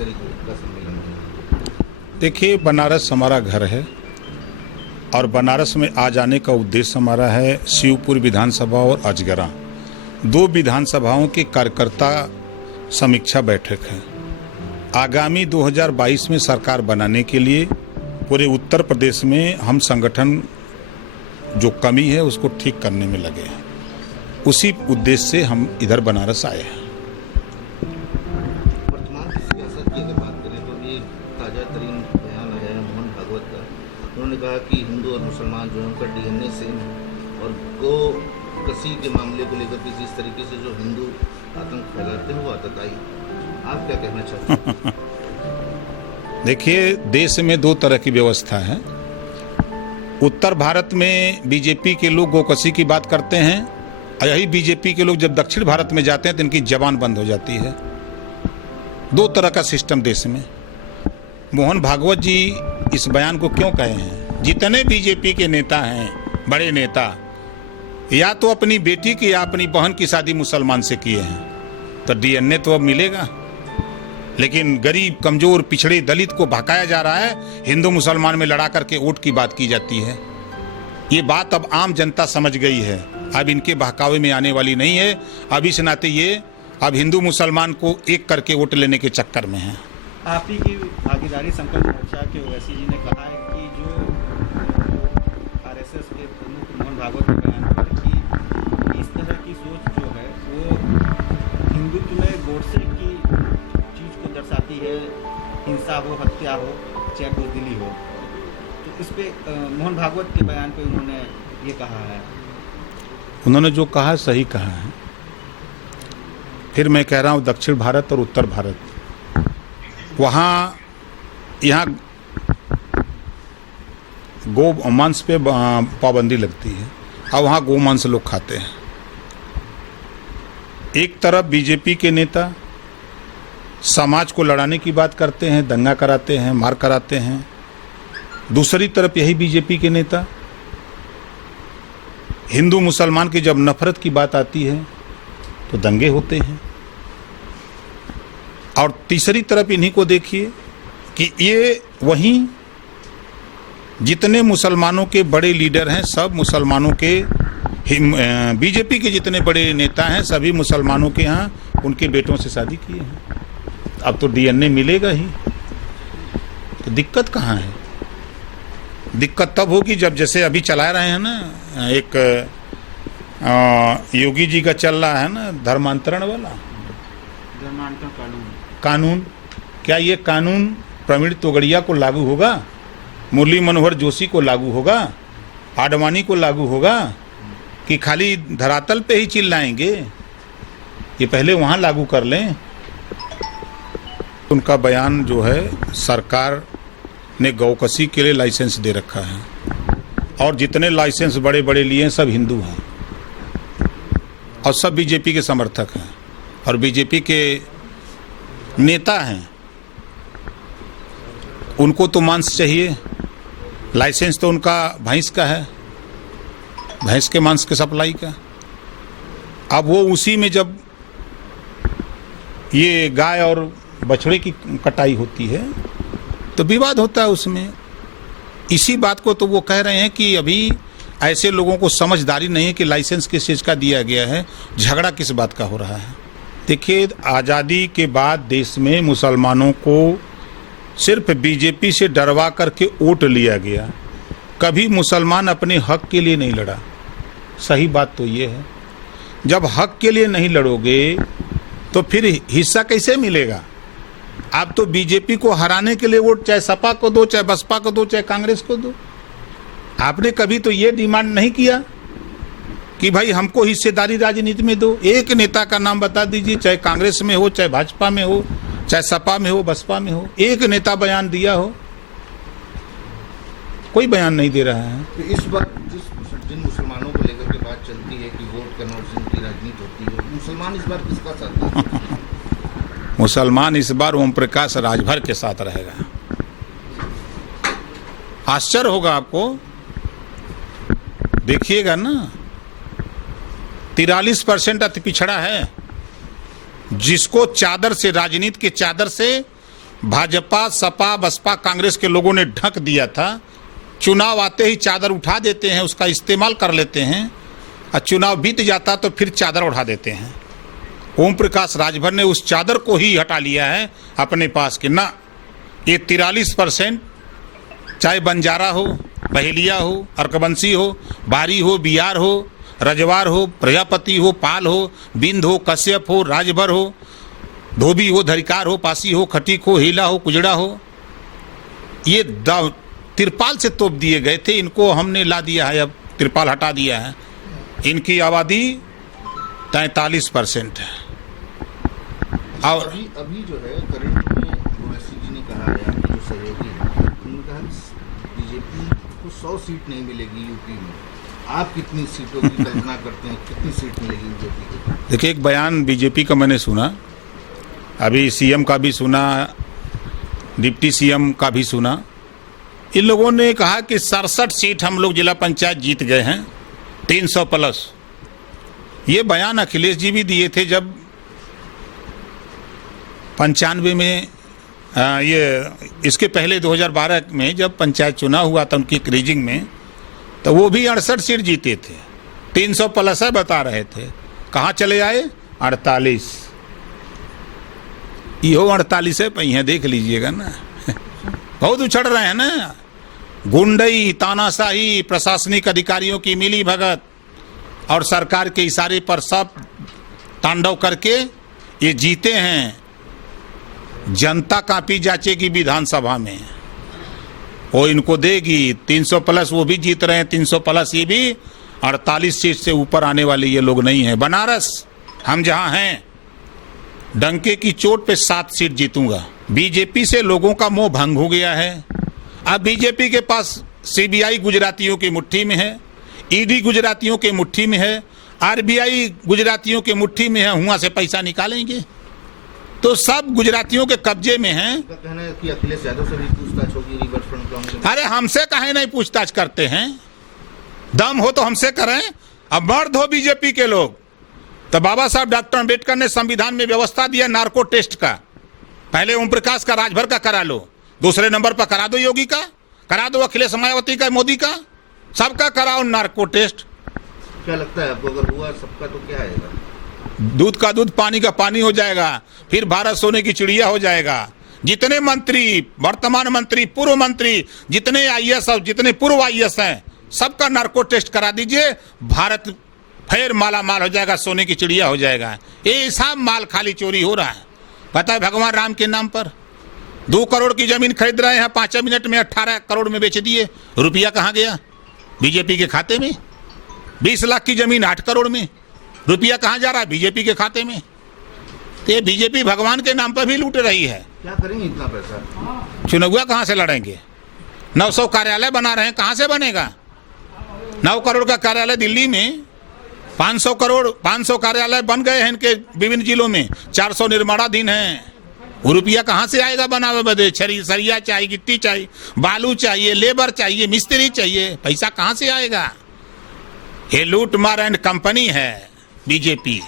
तरीके का सम्मेलन है? देखिए, बनारस हमारा घर है और बनारस में आ जाने का उद्देश्य हमारा है शिवपुर विधानसभा और अजगरा, 2 विधानसभाओं के कार्यकर्ता समीक्षा बैठक है। आगामी 2022 में सरकार बनाने के लिए पूरे उत्तर प्रदेश में हम संगठन जो कमी है उसको ठीक करने में लगे हैं। उसी उद्देश्य से हम इधर बनारस आए हैं। वर्तमान की सियासत की अगर बात करें तो ये ताज़ा तरीन बयान आया है मोहन भागवत का। उन्होंने कहा कि हिंदू और मुसलमान जो है उनका DNA सेम है और गो कसी के मामले को लेकर के जिस तरीके से जो हिंदू आतंक फैलाते हैं वो आतताई। आप क्या कहना चाहते हैं? देखिए, देश में 2 तरह की व्यवस्था है। उत्तर भारत में बीजेपी के लोग गोकसी की बात करते हैं और यही बीजेपी के लोग जब दक्षिण भारत में जाते हैं तो इनकी जबान बंद हो जाती है। 2 तरह का सिस्टम देश में। मोहन भागवत जी इस बयान को क्यों कहे हैं? जितने बीजेपी के नेता हैं, बड़े नेता, या तो अपनी बेटी की या अपनी बहन की शादी मुसलमान से किए हैं तो DNA तो अब मिलेगा, लेकिन गरीब, कमजोर, पिछड़े, दलित को भड़काया जा रहा है। हिंदू मुसलमान में लड़ा करके वोट की बात की जाती है। ये बात अब आम जनता समझ गई है, अब इनके बहकावे में आने वाली नहीं है। अब इस नाते ये अब हिंदू मुसलमान को एक करके वोट लेने के चक्कर में है। आप ही की भागीदारी संकल्प मोर्चा के ओवैसी जी ने कहा है कि जो RSS के प्रमुख मोहन भागवत के बयान पर कि इस तरह की सोच जो है वो हिंदुत्व में गोडसे की चीज़ को दर्शाती है, हिंसा हो, हत्या हो, चाहे बुजदिली हो। तो इस पे मोहन भागवत के बयान पे उन्होंने ये कहा है। उन्होंने जो कहा सही कहा है। फिर मैं कह रहा हूँ, दक्षिण भारत और उत्तर भारत, वहाँ यहाँ गो मांस पे पाबंदी लगती है और वहाँ गो मांस लोग खाते हैं। एक तरफ बीजेपी के नेता समाज को लड़ाने की बात करते हैं, दंगा कराते हैं, मार कराते हैं। दूसरी तरफ यही बीजेपी के नेता हिंदू मुसलमान की जब नफरत की बात आती है तो दंगे होते हैं। और तीसरी तरफ इन्हीं को देखिए कि ये वहीं जितने मुसलमानों के बड़े लीडर हैं, सब मुसलमानों के, बीजेपी के जितने बड़े नेता हैं सभी मुसलमानों के यहाँ उनके बेटों से शादी किए हैं। अब तो DNA मिलेगा ही, तो दिक्कत कहाँ है? दिक्कत तब होगी जब, जैसे अभी चला रहे हैं ना, एक योगी जी का चल रहा है ना धर्मांतरण वाला कानून। क्या ये कानून प्रवीण तोगड़िया को लागू होगा? मुरली मनोहर जोशी को लागू होगा? आडवाणी को लागू होगा? कि खाली धरातल पे ही चिल्लाएंगे? ये पहले वहाँ लागू कर लें। उनका बयान जो है, सरकार ने गौकसी के लिए लाइसेंस दे रखा है और जितने लाइसेंस बड़े बड़े लिए हैं सब हिंदू हैं और सब बीजेपी के समर्थक हैं और बीजेपी के नेता हैं। उनको तो मांस चाहिए, लाइसेंस तो उनका भैंस का है, भैंस के मांस के सप्लाई का। अब वो उसी में जब ये गाय और बछड़े की कटाई होती है तो विवाद होता है उसमें। इसी बात को तो वो कह रहे हैं कि अभी ऐसे लोगों को समझदारी नहीं है कि लाइसेंस किस चीज़ का दिया गया है, झगड़ा किस बात का हो रहा है। देखिए, आज़ादी के बाद देश में मुसलमानों को सिर्फ बीजेपी से डरवा करके वोट लिया गया, कभी मुसलमान अपने हक के लिए नहीं लड़ा। सही बात तो ये है, जब हक के लिए नहीं लड़ोगे तो फिर हिस्सा कैसे मिलेगा? आप तो बीजेपी को हराने के लिए वोट चाहे सपा को दो, चाहे बसपा को दो, चाहे कांग्रेस को दो। आपने कभी तो ये डिमांड नहीं किया कि भाई हमको हिस्सेदारी राजनीति में दो। एक नेता का नाम बता दीजिए, चाहे कांग्रेस में हो, चाहे भाजपा में हो, चाहे सपा में हो, बसपा में हो, एक नेता बयान दिया हो? कोई बयान नहीं दे रहा है। तो इस बार जिन मुसलमानों को लेकर के बात चलती है कि वोट कन्वर्जन की राजनीति होती है, मुसलमान इस बार किसका साथ है? मुसलमान इस बार ओम प्रकाश राजभर के साथ रहेगा। आश्चर्य होगा आपको, देखिएगा ना, 43% अति पिछड़ा है, जिसको चादर से, राजनीति के चादर से भाजपा, सपा, बसपा, कांग्रेस के लोगों ने ढक दिया था। चुनाव आते ही चादर उठा देते हैं, उसका इस्तेमाल कर लेते हैं, और चुनाव बीत जाता तो फिर चादर उठा देते हैं। ओम प्रकाश राजभर ने उस चादर को ही हटा लिया है अपने पास कि ना, ये 43%, चाहे बंजारा हो, बहेलिया हो, अर्कबंसी हो, बारी हो, बिहार हो, रजवार हो, प्रजापति हो, पाल हो, बिंद हो, कश्यप हो, राजभर हो, धोबी हो, धरिकार हो, पासी हो, खटीक हो, हीला हो, कुजड़ा हो, ये तिरपाल से तोप दिए गए थे। इनको हमने ला दिया है, अब तिरपाल हटा दिया है। इनकी आबादी 43% है। और अभी जो है करंट में ओवैसी जी ने कहा है, आपके जो सहयोगी हैं, उन्होंने कहा बीजेपी को 100 सीट नहीं मिलेगी यूपी में। आप कितनी सीटों की कल्पना करते हैं, कितनी सीट मिलेगी बीजेपी को? देखिए, एक बयान बीजेपी का मैंने सुना, अभी सीएम का भी सुना, डिप्टी सीएम का भी सुना। इन लोगों ने कहा कि 67 सीट हम लोग जिला पंचायत जीत गए हैं, 300 प्लस। ये बयान अखिलेश जी भी दिए थे जब 95 में, ये इसके पहले 2012 में जब पंचायत चुनाव हुआ था उनकी क्रीजिंग में, तो वो भी 68 सीट जीते थे। 300 प्लस है बता रहे थे। कहाँ चले आए? 48। यो 48 है पहिया, देख लीजिएगा ना। बहुत उछड़ रहे हैं ना। गुंडई, तानाशाही, प्रशासनिक अधिकारियों की मिली भगत और सरकार के इशारे पर सब तांडव करके ये जीते हैं। जनता कापी जांचेगी विधानसभा में, वो इनको देगी। 300 प्लस वो भी जीत रहे हैं, 300 प्लस ये भी। 48 सीट से ऊपर आने वाले ये लोग नहीं हैं। बनारस हम जहां हैं, डंके की चोट पे 7 सीट जीतूंगा। बीजेपी से लोगों का मोह भंग हो गया है। अब बीजेपी के पास सीबीआई गुजरातियों की मुट्ठी में है, ईडी गुजरातियों के मुट्ठी में है, आरबीआई गुजरातियों के मुट्ठी में है। वहां से पैसा निकालेंगे तो सब गुजरातियों के कब्जे में है। कहना है कि अखिलेश यादव से भी पूछताछ होगी रिवर फ्रंट कांग्रेस। अरे हमसे काहे नहीं पूछताछ करते हैं? दम हो तो हमसे करें। अब मर्द हो बीजेपी के लोग, तो बाबा साहब डॉक्टर अम्बेडकर ने संविधान में व्यवस्था दिया नार्को टेस्ट का। पहले ओम प्रकाश का, राजभर का करा लो, दूसरे नंबर पर करा दो योगी का, करा दो अखिलेश, मायावती का, मोदी का, सबका कराओ नार्को टेस्ट। क्या लगता है आपको, अगर हुआ सबका तो क्या आएगा? दूध का दूध, पानी का पानी हो जाएगा। फिर भारत सोने की चिड़िया हो जाएगा। जितने मंत्री, वर्तमान मंत्री, पूर्व मंत्री, जितने आईएएस और जितने पूर्व आईएएस हैं, सबका नार्को टेस्ट करा दीजिए। भारत फिर माला माल हो जाएगा, सोने की चिड़िया हो जाएगा। ये सब माल खाली चोरी हो रहा है। पता है, भगवान राम के नाम पर 2 करोड़ की जमीन खरीद रहे हैं, 5 मिनट में 18 करोड़ में बेच दिए। रुपया कहाँ गया? बीजेपी के खाते में। 20 लाख की जमीन 8 करोड़ में, रुपया कहाँ जा रहा है? बीजेपी के खाते में। तो ये बीजेपी भगवान के नाम पर भी लूट रही है। क्या करेंगे इतना पैसा? चुनाव कहाँ से लड़ेंगे? 900 कार्यालय बना रहे हैं, कहाँ से बनेगा? 9 करोड़ का कार्यालय दिल्ली में, 500 कार्यालय बन गए हैं इनके विभिन्न जिलों में, 400 निर्माणाधीन हैं। वो रुपया कहाँ से आएगा बनावे बदे? सरिया चाहिए, गिट्टी चाहिए, बालू चाहिए, लेबर चाहिए, मिस्त्री चाहिए, पैसा कहाँ से आएगा? ये लूट मार एंड कंपनी है बीजेपी।